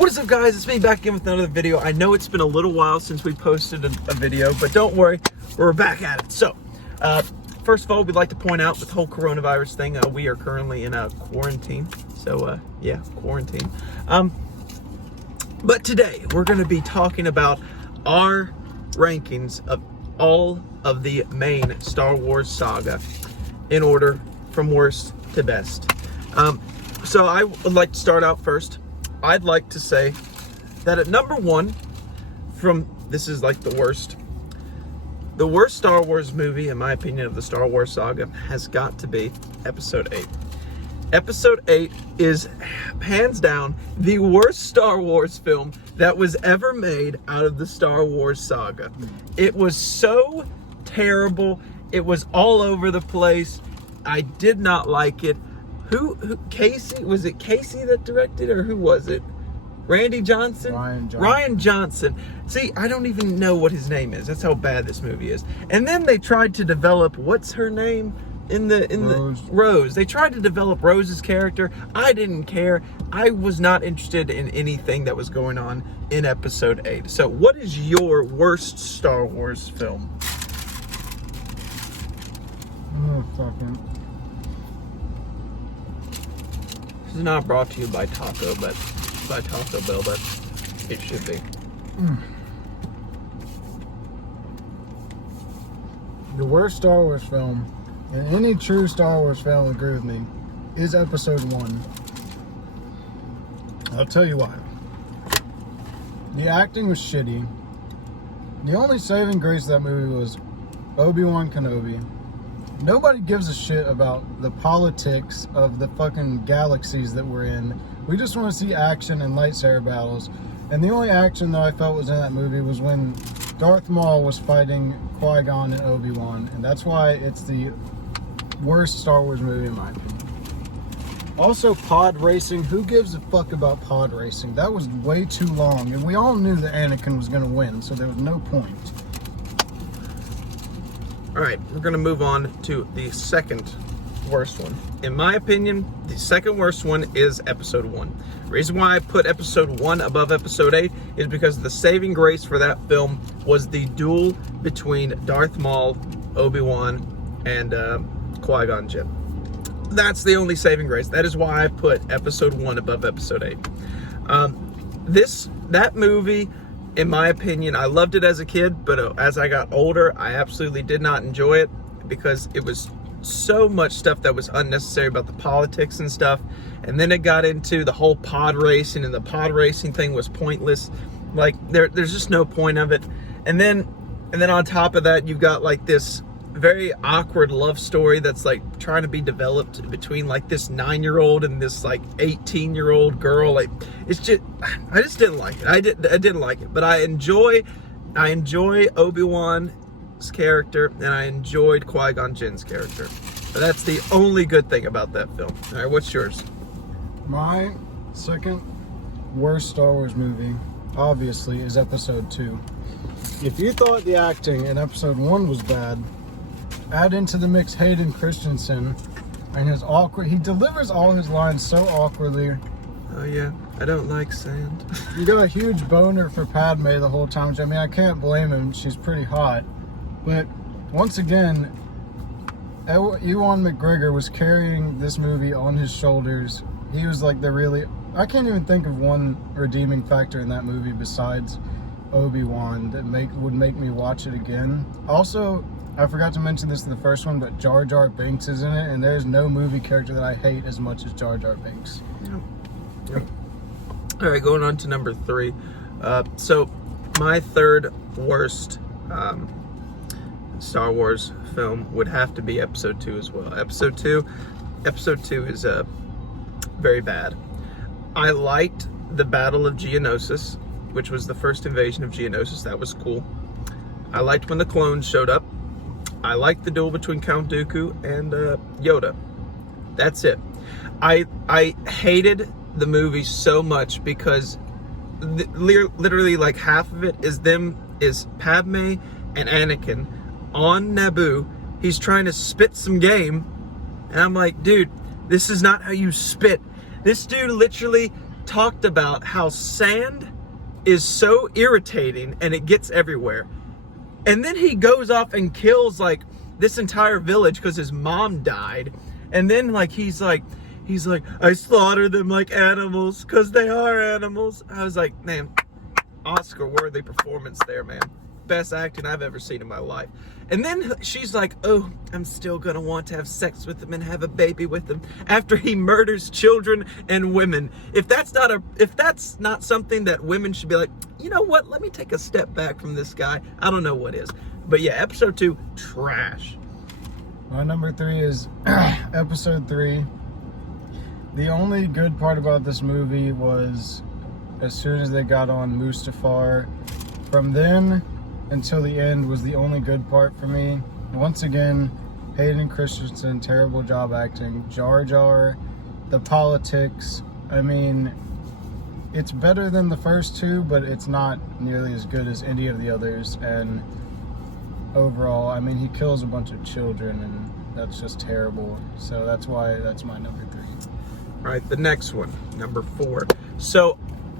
What is up, guys? It's me back again with another video. I know it's been a little while since we posted a video, but don't worry, we're back at it. So, first of all, we'd like to point out with the whole coronavirus thing, we are currently in a quarantine. So, yeah, quarantine. But today, we're going to be talking about our rankings of all of the main Star Wars saga in order from worst to best. So I would like to start out first. I'd like to say that at number one, this is like the worst Star Wars movie, in my opinion, of the Star Wars saga has got to be Episode 8. Episode 8 is hands down the worst Star Wars film that was ever made out of the Star Wars saga. It was so terrible. It was all over the place. I did not like it. Casey, was it Casey that directed, or who was it? Randy Johnson? Ryan Johnson. See, I don't even know what his name is. That's how bad this movie is. And then they tried to develop, what's her name? Rose. They tried to develop Rose's character. I didn't care. I was not interested in anything that was going on in Episode 8. So what is your worst Star Wars film? Oh, fucking. This is not brought to you by Taco Bell, but it should be. The worst Star Wars film, and any true Star Wars fan will agree with me, is Episode 1. I'll tell you why. The acting was shitty. The only saving grace of that movie was Obi-Wan Kenobi. Nobody gives a shit about the politics of the fucking galaxies that we're in. We just want to see action and lightsaber battles. And the only action that I felt was in that movie was when Darth Maul was fighting Qui-Gon and Obi-Wan. And that's why it's the worst Star Wars movie in my opinion. Also, pod racing. Who gives a fuck about pod racing? That was way too long. And we all knew that Anakin was going to win, so there was no point. Alright, we're going to move on to the second worst one. In my opinion, the second worst one is Episode 1. The reason why I put Episode 1 above Episode 8 is because the saving grace for that film was the duel between Darth Maul, Obi-Wan, and Qui-Gon Jinn. That's the only saving grace. That is why I put Episode 1 above Episode 8. That movie, in my opinion, I loved it as a kid, but as I got older, I absolutely did not enjoy it because it was so much stuff that was unnecessary about the politics and stuff. And then it got into the whole pod racing, and the pod racing thing was pointless. Like, there's just no point of it. And then on top of that, you've got like this very awkward love story that's like trying to be developed between like this 9-year-old and this like 18-year-old girl. Like, it's just, I just didn't like it. I didn't like it, but I enjoy Obi-Wan's character, and I enjoyed Qui-Gon Jinn's character. But that's the only good thing about that film. All right, what's yours? My second worst Star Wars movie, obviously, is Episode 2. If you thought the acting in Episode 1 was bad, add into the mix Hayden Christensen and his awkward... He delivers all his lines so awkwardly. Oh yeah, I don't like sand. You got a huge boner for Padme the whole time, which, I mean, I can't blame him. She's pretty hot. But once again, Ewan McGregor was carrying this movie on his shoulders. He was like I can't even think of one redeeming factor in that movie besides Obi-Wan that would make me watch it again. Also, I forgot to mention this in the first one, but Jar Jar Binks is in it, and there's no movie character that I hate as much as Jar Jar Binks. Yep. All right, going on to number 3. So my third worst Star Wars film would have to be Episode 2 as well. Episode 2 is very bad. I liked the Battle of Geonosis, which was the first invasion of Geonosis. That was cool. I liked when the clones showed up. I liked the duel between Count Dooku and Yoda. That's it. I hated the movie so much because literally like half of it is Padme and Anakin on Naboo. He's trying to spit some game, and I'm like, dude, this is not how you spit. This dude literally talked about how sand is so irritating and it gets everywhere. And then he goes off and kills like this entire village because his mom died. And then like he's like, I slaughter them like animals because they are animals. I was like, man, Oscar-worthy performance there, man. Best acting I've ever seen in my life. And then she's like, oh, I'm still gonna want to have sex with him and have a baby with him after he murders children and women. If that's not something that women should be like, you know what, let me take a step back from this guy, I don't know what is. But yeah, episode 2, trash. My number 3 is episode 3. The only good part about this movie was as soon as they got on Mustafar. From then until the end was the only good part for me. Once again, Hayden Christensen, terrible job acting. Jar Jar, the politics. I mean, it's better than the first 2, but it's not nearly as good as any of the others. And overall, I mean, he kills a bunch of children, and that's just terrible. So that's why that's my number 3. All right, the next one, number 4. So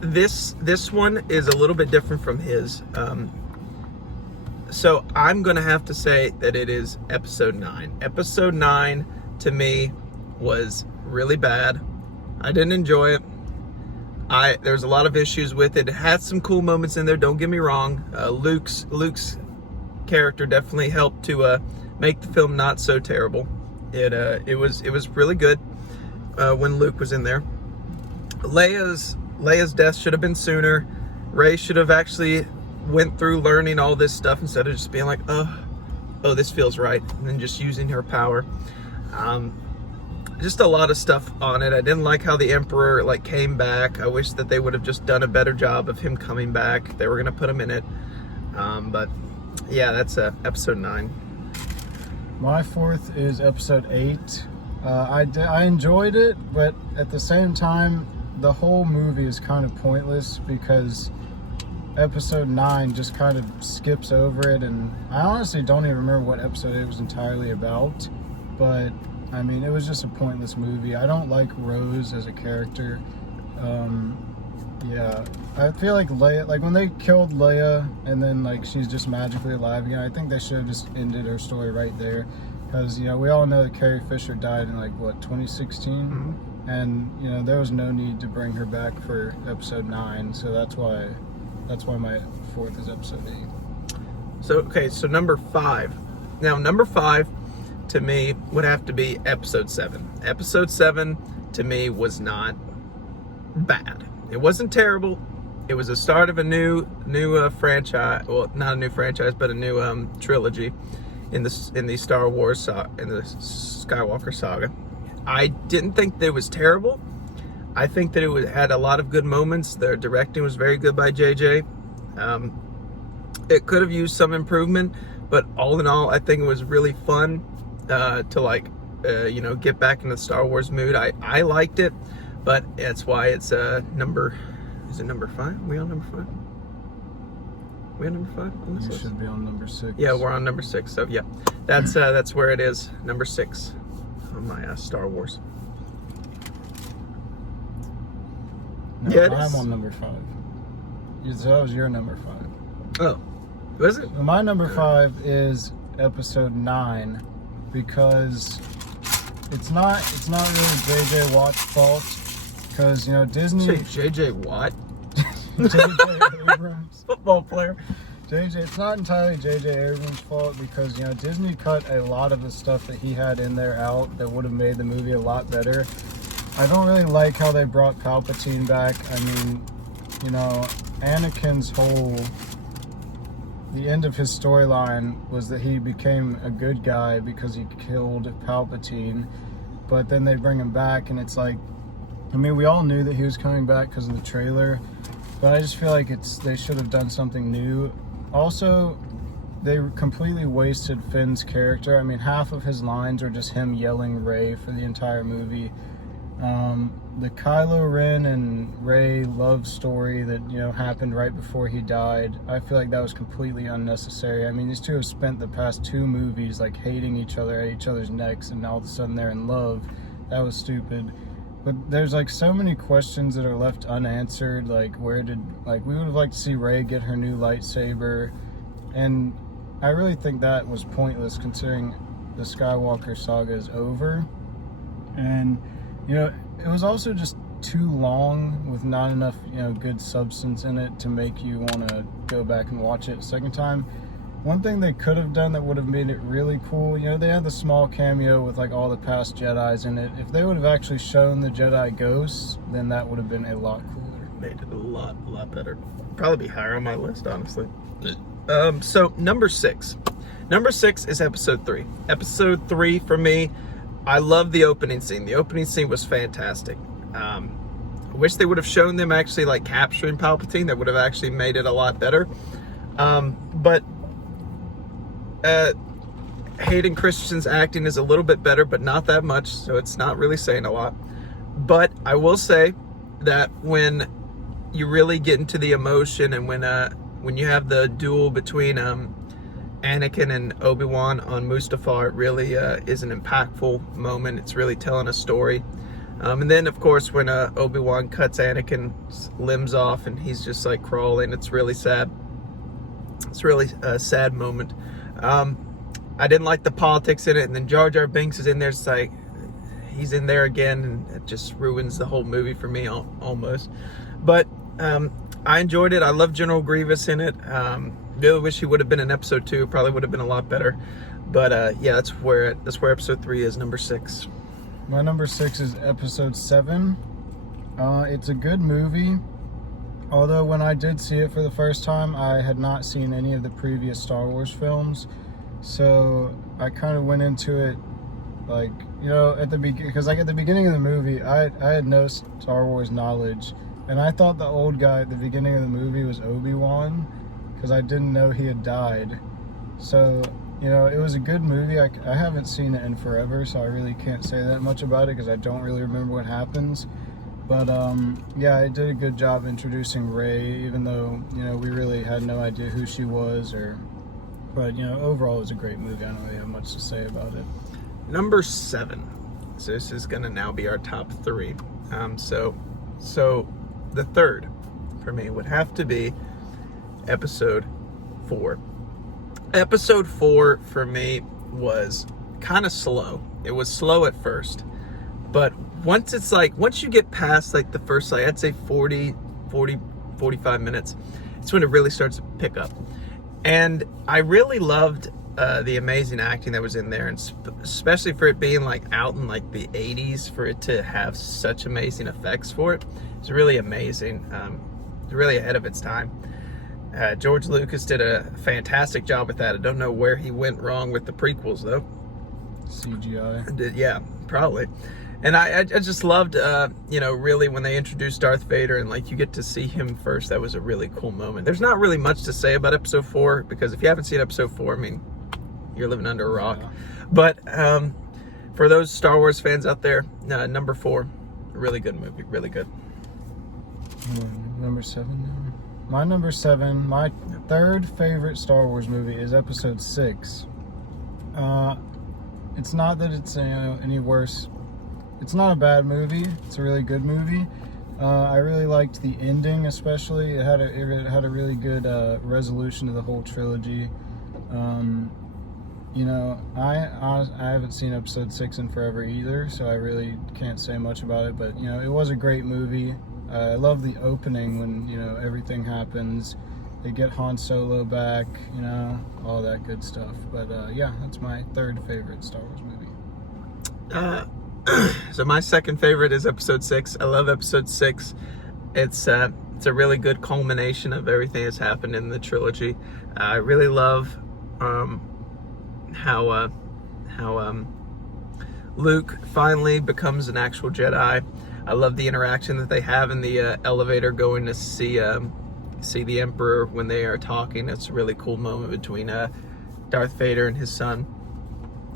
this one is a little bit different from his. So I'm going to have to say that it is episode 9. Episode 9 to me was really bad. I didn't enjoy it. There's a lot of issues with it. It had some cool moments in there, don't get me wrong. Luke's character definitely helped to make the film not so terrible. It was really good when Luke was in there. Leia's death should have been sooner. Rey should have actually went through learning all this stuff instead of just being like, oh, this feels right, and then just using her power. Just a lot of stuff on it. I didn't like how the Emperor like came back. I wish that they would have just done a better job of him coming back. They were gonna put him in it, but yeah, that's episode 9. My 4th is episode 8. I enjoyed it, but at the same time, the whole movie is kind of pointless because episode 9 just kind of skips over it, and I honestly don't even remember what episode it was entirely about, but I mean, it was just a pointless movie. I don't like Rose as a character. Yeah, I feel like Leia, like when they killed Leia and then like she's just magically alive again, I think they should have just ended her story right there, because you know, we all know that Carrie Fisher died in like what, 2016? Mm-hmm. And you know, there was no need to bring her back for episode 9, so that's why my 4th is episode 8. So okay, so number 5. Now number 5 to me would have to be episode 7. Episode 7 to me was not bad. It wasn't terrible. It was the start of a new franchise. Well, not a new franchise, but a new trilogy in the Star Wars in the Skywalker saga. I didn't think that it was terrible. I think that it had a lot of good moments. The directing was very good by JJ. It could have used some improvement, but all in all, I think it was really fun to like, get back in the Star Wars mood. I liked it, but that's why it's number. Is it number 5? Are we on number 5? We on number 5 on this You list? should be on number 6. Yeah, we're on number 6. So yeah, that's where it is. Number 6 on my Star Wars. No, Yeah, I'm on number 5. So that was your number 5. Oh, was it? So my number 5 is episode 9, because it's not really JJ Watt's fault, because you know, Disney. Say JJ Watt? JJ Abrams, Football player. it's not entirely JJ Abrams' fault, because you know, Disney cut a lot of the stuff that he had in there out that would have made the movie a lot better. I don't really like how they brought Palpatine back. I mean, you know, Anakin's the end of his storyline was that he became a good guy because he killed Palpatine, but then they bring him back and it's like, I mean, we all knew that he was coming back because of the trailer, but I just feel like they should have done something new. Also, they completely wasted Finn's character. I mean, half of his lines are just him yelling Rey for the entire movie. The Kylo Ren and Rey love story that, you know, happened right before he died, I feel like that was completely unnecessary. I mean, these two have spent the past 2 movies like hating each other at each other's necks, and all of a sudden they're in love. That was stupid. But there's like so many questions that are left unanswered. Like we would have liked to see Rey get her new lightsaber, and I really think that was pointless considering the Skywalker saga is over. And it was also just too long with not enough good substance in it to make you want to go back and watch it a second time. One thing they could have done that would have made it really cool, they had the small cameo with like all the past Jedis in it. If they would have actually shown the Jedi ghosts, then that would have been a lot cooler. Made it a lot better. Probably be higher on my list, honestly. So number 6. Number 6 is episode 3. Episode 3 for me, I love the opening scene. The opening scene was fantastic. I wish they would have shown them actually like capturing Palpatine. That would have actually made it a lot better. But Hayden Christensen's acting is a little bit better, but not that much, so it's not really saying a lot. But I will say that when you really get into the emotion, and when you have the duel between Anakin and Obi-Wan on Mustafar, it really is an impactful moment. It's really telling a story. And then, of course, when Obi-Wan cuts Anakin's limbs off and he's just like crawling, it's really sad. It's really a sad moment. I didn't like the politics in it, and then Jar Jar Binks is in there. It's like he's in there again, and it just ruins the whole movie for me almost. But I enjoyed it. I love General Grievous in it. Really wish he would have been in episode 2. Probably would have been a lot better. But yeah, that's where episode 3 is, number 6. My number 6 is episode 7. It's a good movie. Although when I did see it for the first time, I had not seen any of the previous Star Wars films. So I kind of went into it like, at the beginning, because like at the beginning of the movie, I had no Star Wars knowledge. And I thought the old guy at the beginning of the movie was Obi-Wan, because I didn't know he had died. So, it was a good movie. I haven't seen it in forever, so I really can't say that much about it because I don't really remember what happens. But, yeah, it did a good job introducing Rey, even though, we really had no idea who she was. But, overall it was a great movie. I don't really have much to say about it. Number 7. So this is going to now be our top 3. So the third for me would have to be episode 4. Episode 4 for me was kind of slow. It was slow at first, but once you get past like the first, like I'd say 45 minutes, it's when it really starts to pick up. And I really loved the amazing acting that was in there, and especially for it being like out in like the 80s, for it to have such amazing effects for it. It's really amazing. It's really ahead of its time. George Lucas did a fantastic job with that. I don't know where he went wrong with the prequels though. CGI. Yeah, probably. And I just loved, really when they introduced Darth Vader and like you get to see him first. That was a really cool moment. There's not really much to say about episode 4 because if you haven't seen episode 4, I mean, you're living under a rock. Yeah. But for those Star Wars fans out there, number 4, really good movie, really good. Number 7 now. My number 7, my third favorite Star Wars movie is episode 6. It's not that it's any worse. It's not a bad movie. It's a really good movie. I really liked the ending, especially. It had a really good resolution to the whole trilogy. I haven't seen episode 6 in forever either, so I really can't say much about it. But it was a great movie. I love the opening when everything happens. They get Han Solo back, all that good stuff. But yeah, that's my third favorite Star Wars movie. So my second favorite is episode 6. I love episode 6. It's a really good culmination of everything that's happened in the trilogy. I really love how Luke finally becomes an actual Jedi. I love the interaction that they have in the elevator going to see the Emperor when they are talking. It's a really cool moment between Darth Vader and his son.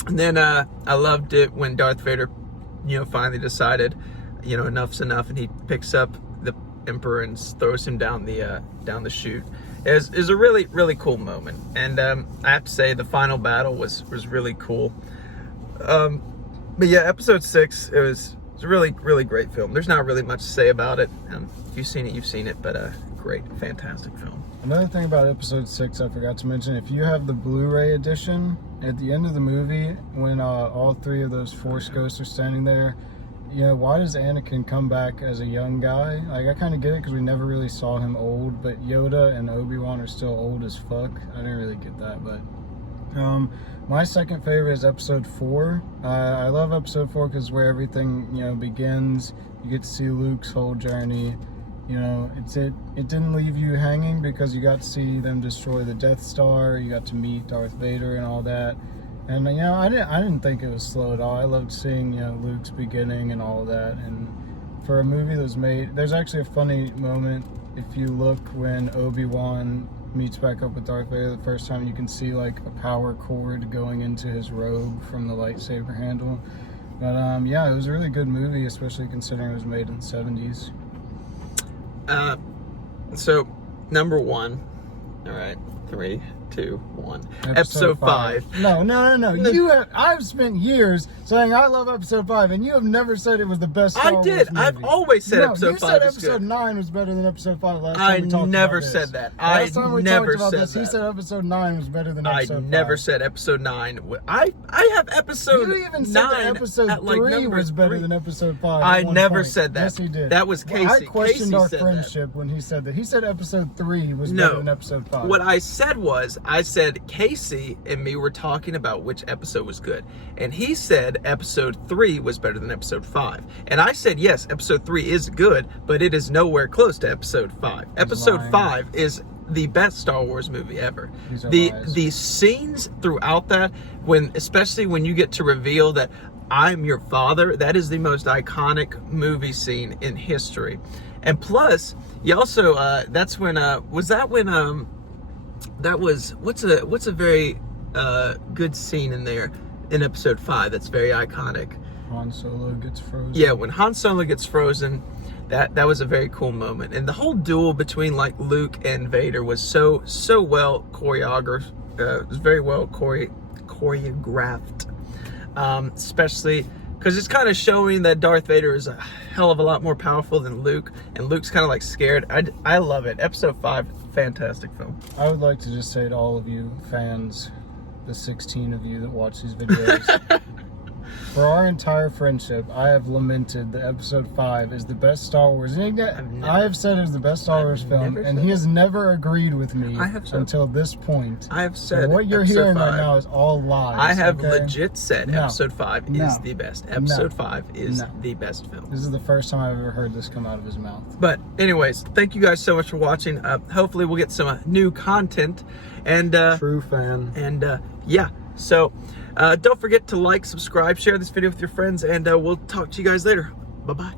And then I loved it when Darth Vader, finally decided, enough's enough, and he picks up the Emperor and throws him down the chute. It was a really, really cool moment. And I have to say the final battle was really cool. But yeah, episode 6, It's a really, really great film. There's not really much to say about it. If you've seen it, you've seen it, but great, fantastic film. Another thing about episode 6 I forgot to mention, if you have the Blu-ray edition, at the end of the movie, when all 3 of those Force ghosts are standing there, you know, why does Anakin come back as a young guy? Like, I kind of get it because we never really saw him old, but Yoda and Obi-Wan are still old as fuck. I didn't really get that, but my second favorite is episode 4. I love episode 4 because where everything, you know, begins. You get to see Luke's whole journey. You know, it didn't leave you hanging because you got to see them destroy the Death Star. You got to meet Darth Vader and all that. And you know, I didn't think it was slow at all. I loved seeing, you know, Luke's beginning and all of that. And for a movie that was made, there's actually a funny moment if you look when Obi-Wan meets back up with Darth Vader the first time. You can see like a power cord going into his robe from the lightsaber handle. But yeah, it was a really good movie, especially considering it was made in the 70s. So number 1. All right, 3, 2, 1. Episode 5. No. I've spent years saying I love episode 5, and you have never said it was the best Star Wars movie. I've always said episode 5 is good. You said episode 9 was better than episode 5 last time we talked about this. I never said that. Last time we talked about this, he said episode 9 was better than episode 5. I never said episode 9. I have episode 9. You even said that episode 3 was better than episode 5. I never said that. Yes, he did. That was Casey. I questioned our said friendship when he said that. He said episode 3 was better than episode 5. What I said was, I said Casey and me were talking about which episode was good. And he said episode 3 was better than episode 5. And I said, yes, episode 3 is good, but it is nowhere close to episode 5. Episode 5 is the best Star Wars movie ever. The scenes throughout that, especially when you get to reveal that I'm your father, that is the most iconic movie scene in history. And plus, you also that's when what's a very good scene in there in episode 5 that's very iconic. Han Solo gets frozen. Yeah, when Han Solo gets frozen, that was a very cool moment. And the whole duel between like Luke and Vader was so well choreographed. It was very well choreographed, especially because it's kind of showing that Darth Vader is a hell of a lot more powerful than Luke, and Luke's kind of like scared. I love it. Episode 5, fantastic film. I would like to just say to all of you fans, the 16 of you that watch these videos, for our entire friendship, I have lamented that episode 5 is the best Star Wars. I have said it is the best Star Wars film, and he has never agreed with me until this point. I have said what you're hearing right now is all lies. I have legit said episode 5 is the best. Episode 5 is the best film. This is the first time I've ever heard this come out of his mouth. But anyways, thank you guys so much for watching. Hopefully we'll get some new content. And true fan. And yeah, so don't forget to like, subscribe, share this video with your friends, and we'll talk to you guys later. Bye-bye.